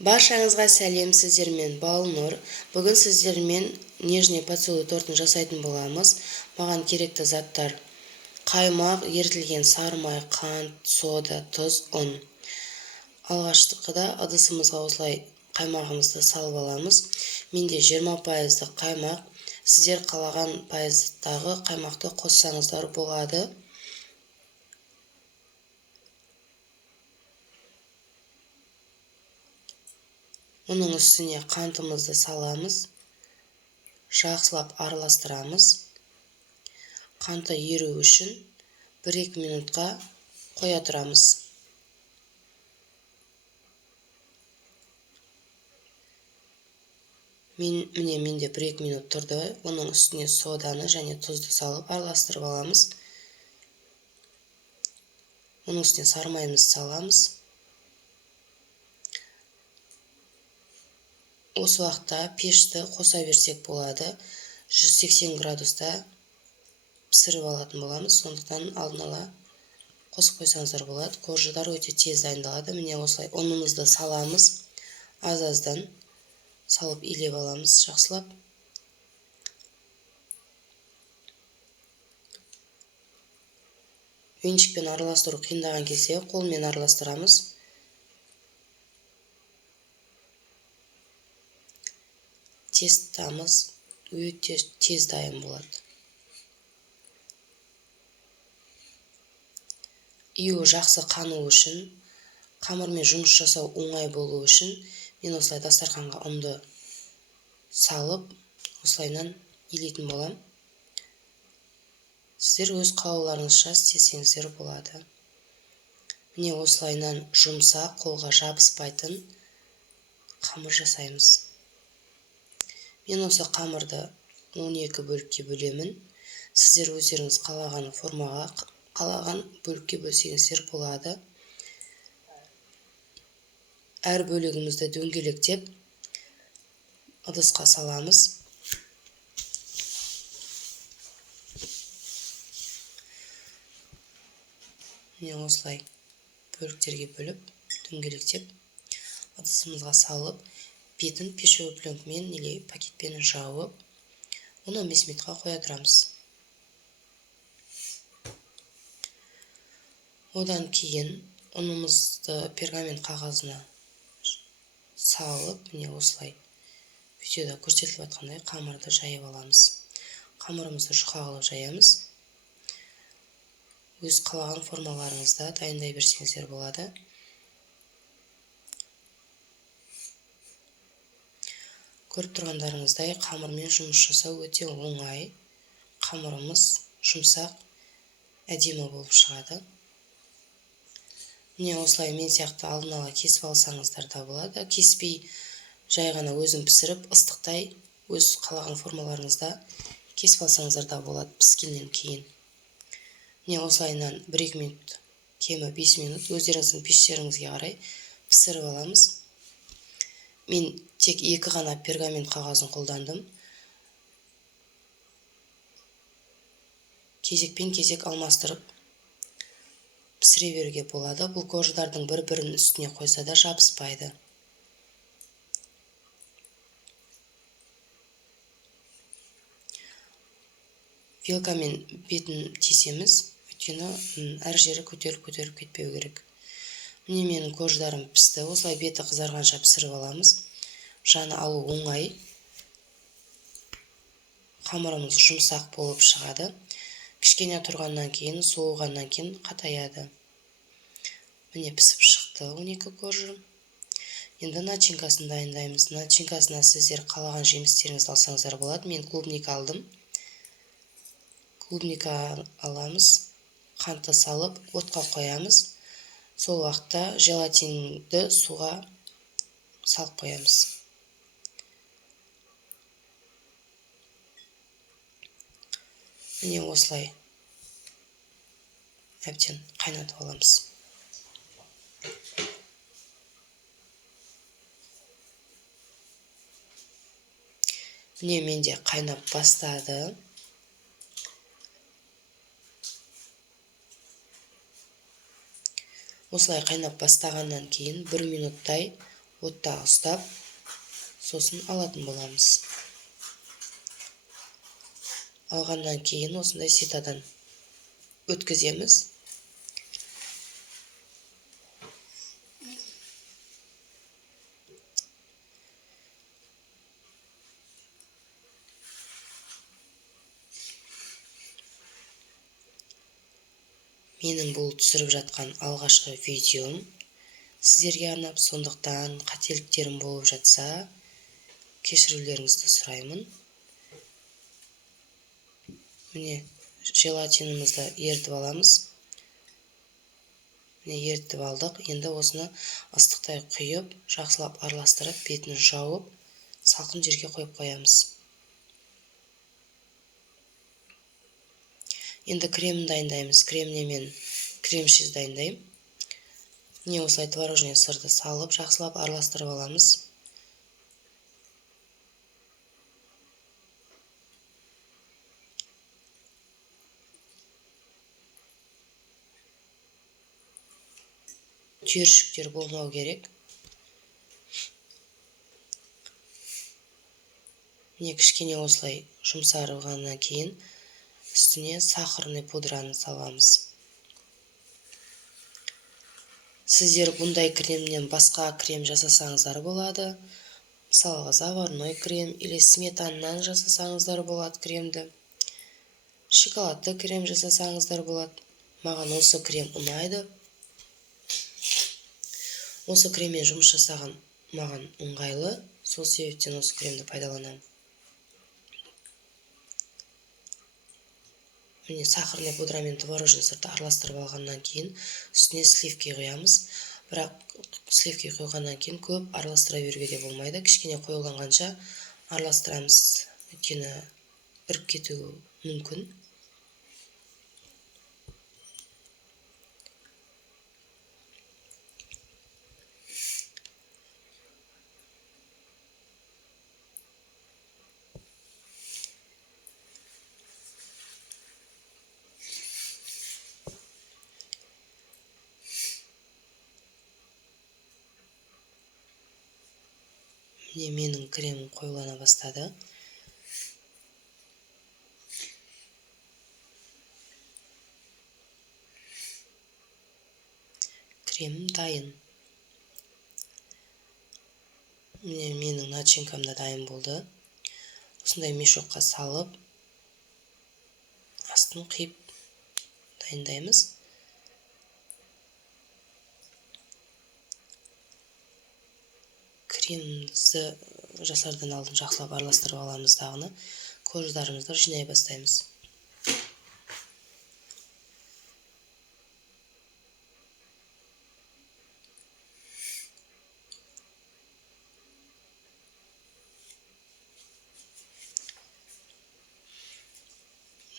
Баршаңызға сәлем, сіздермен Балнұр. Бүгін сіздермен нежный поцелуй тортын жасайтын боламыз. Маған керекті заттар: қаймақ, ерітілген сары май, қант, сода, тұз, ұн. Алғашқыда ыдысымызға осылай қаймағымызды салып аламыз. Менде 20% қаймақ. Сіздер қалаған пайыздағы қаймақты қоссаңыздар болады. Оның үстіне қантымызды саламыз. Жақсылап араластырамыз. Қанты еру үшін 1-2 минутқа қоя тұрамыз. Менде 1-2 минут тұрды. Оның үстіне соданы және тұзды салып араластырып аламыз. Оның үстіне сары майымызды саламыз. Осы уақытта пешті қоса берсек болады. 180 градуста пісіріп алатын боламыз. Сондықтан алдын ала қосып қойсаңыздар болады. Корждар өте тез дайындалады. Міне осылай ұнымызды саламыз. Аз-аздан салып илеп аламыз жақсылап. Венчикпен араластыру қиындаған кезде қолмен араластырамыз. Тестамыз өте тез дайын болады. Июі жақсы қану үшін, қамырмен жұмыс жасау оңай болу үшін мен осылай дастарханға ұнды салып, осылайынан илейтін болам. Сіздер өз қалауларыңызша істесеңіздер болады. Міне осылайынан жұмсақ, қолға жабыспайтын қамыр жасаймыз. Мен осы қамырды 12 бөлікке бөлемін. Сіздер өздеріңіз қалаған формаға, қалаған бөлікке бөлсеңіздер болады. Әр бөлігімізді дөңгелектеп ыдысқа саламыз. Мен осылай бөліктерге бөліп, дөңгелектеп ыдысымызға салып, бетін пищевой пленкамен или пакетпен жауып, 10-15 минутқа қоя тұрамыз. Одан кейін ұнымызды пергамент қағазына салып, міне осылай видеода көрсетіліп жатқандай қамырды жайып аламыз. Қамырымызды жұқа қылып жаямыз. Өз қалаған формаларыңызда дайындай берсеңіздер болады. Көріп тұрғандарыңыздай қамырмен жұмыс жасау өте оңай. Қамырымыз жұмсақ, әдемі болып шығады. Міне осылай мен сияқты алдын ала кесіп алсаңыздар да болады. Кеспей жай ғана өзің пісіріп, ыстықтай өз қалаған формаларыңызда кесіп алсаңыздар да болады піскеннен кейін. Міне осылайынан 1-2 минут, кемі 5 минут өздеріңіздің пештеріңізге қарай пісіріп аламыз. Мен тек 2 ғана пергамент қағазын қолдандым. Кезекпен кезек алмастырып пісіре беруге болады. Бұл корждардың бір-бірінің үстіне қойса да жабыспайды. Вилкамен бетін тесеміз, өйткені әр жері көтеріліп кетпеу керек. Міне менің корждарым пісті. Осылай беті қызарғанша пісіріп аламыз. Жаны алу оңай. Қамырымыз жұмсақ болып шығады. Кішкене тұрғаннан кейін, суығаннан кейін қатаяды. Міне пісіп шықты 12 коржым. Енді начинкасын дайындаймыз. Начинкасына сіздер қалаған жемістеріңізді алсаңыздар болады. Мен клубника алдым. Клубника аламыз. Қантты салып, отқа қоямыз. Сол уақытта желатинді суға салып қоямыз. Міне осылай әбден қайнатып аламыз. Міне менде қайнап бастады. Осылай қайнап бастағаннан кейін 1 минуттай отта ұстап, сосын алатын боламыз. Алғаннан кейін осындай ситадан өткіземіз. Менің бұл түсіріп жатқан алғашқы видеом сіздерге арнап, сондықтан қателіктерім болып жатса, кешірулеріңізді сұраймын. Міне, желатинімізді ертіп аламыз. Міне, ертіп алдық. Енді осыны ыстықтай құйып, жақсылап араластырып, бетін жауып, салқын жерге қойып қоямыз. Енді кремін дайындаймыз. Креміне мен крем-чиз дайындаймын. Міне, осылай творожный сырды салып, жақсылап араластырып аламыз. Түйіршіктер болмау керек. Міне, кішкене осылай жұмсарғаннан кейін үстіне сахарный пудраны саламыз. Сіздер бұндай кремнен басқа крем жасасаңыздар болады. Мысалға, заварной крем или сметаннан жасасаңыздар болады кремді. Шоколадты крем жасасаңыздар болады. Маған осы крем ұнайды. Осы креммен жұмыс жасаған маған ыңғайлы. Сол себептен осы кремді пайдаланамын. Міне, сахарный пудра мен творожный сырды араластырып алғаннан кейін үстіне сливки құямыз. Бірақ сливки құйғаннан кейін көп араластыра беруге де болмайды. Кішкене қоюланғанша араластырамыз. Өйткені біріп кетуі мүмкін. Міне, менің кремім қоюлана бастады. Кремім дайын. Міне, менің начинкам да дайын болды. Осындай мешокқа салып, астын қиып дайындаймыз. Кремімізді жасардан алдын жақсылап араластырып аламыз дағыны. Көздарымызды жинай бастаймыз.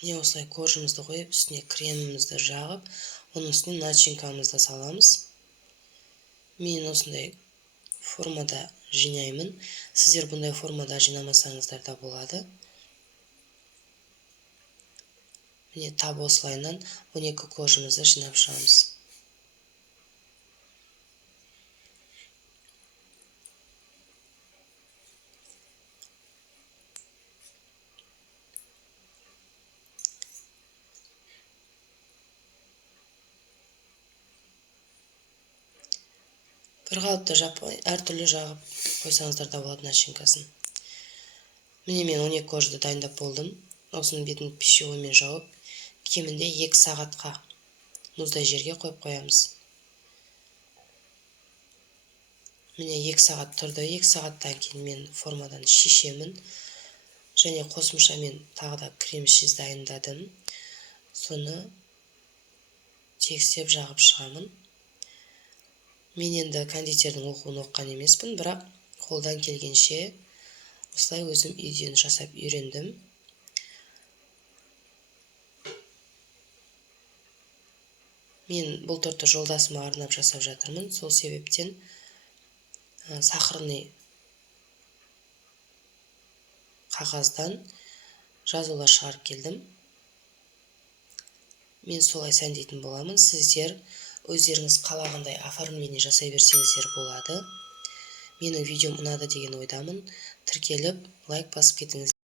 Міне, осылай коржымызды қойып, үстіне кремімізді жағып, оның үстіне начинкамызды саламыз. Мен осындай формада жинаймын. Сіздер бұндай формада жинамасаңыздар да болады. Міне, тап осылайынан 12 коржымызды жинап шығамыз. Бір қалыпты жаппай, әртүрлі жағып қойсаңыздар да болады начинкасын. Міне, мен 12 коржды дайындап болдым. Осының бетін пищевоймен жауып, кемінде 2 сағатқа мұздай жерге қойып қоямыз. Міне, 2 сағат тұрды. 2 сағаттан кейін мен формадан шешемін. Және қосымша мен тағы да крем-чиз дайындадым. Соны тегістеп жағып шығамын. Мен енді кондитердің оқуын оққан емеспін, бірақ қолдан келгенше осылай өзім үйден жасап үйрендім. Мен бұл торты жолдасыма арнап жасап жатырмын. Сол себептен сахарный қағаздан жазулар шығарып келдім. Мен солай сәндейтін боламын. Сіздер өздеріңіз қалағандай оформление жасай берсеңіздер болады. менің видеом ұнады деген ойдамын. Тіркеліп лайк басып кетіңіз.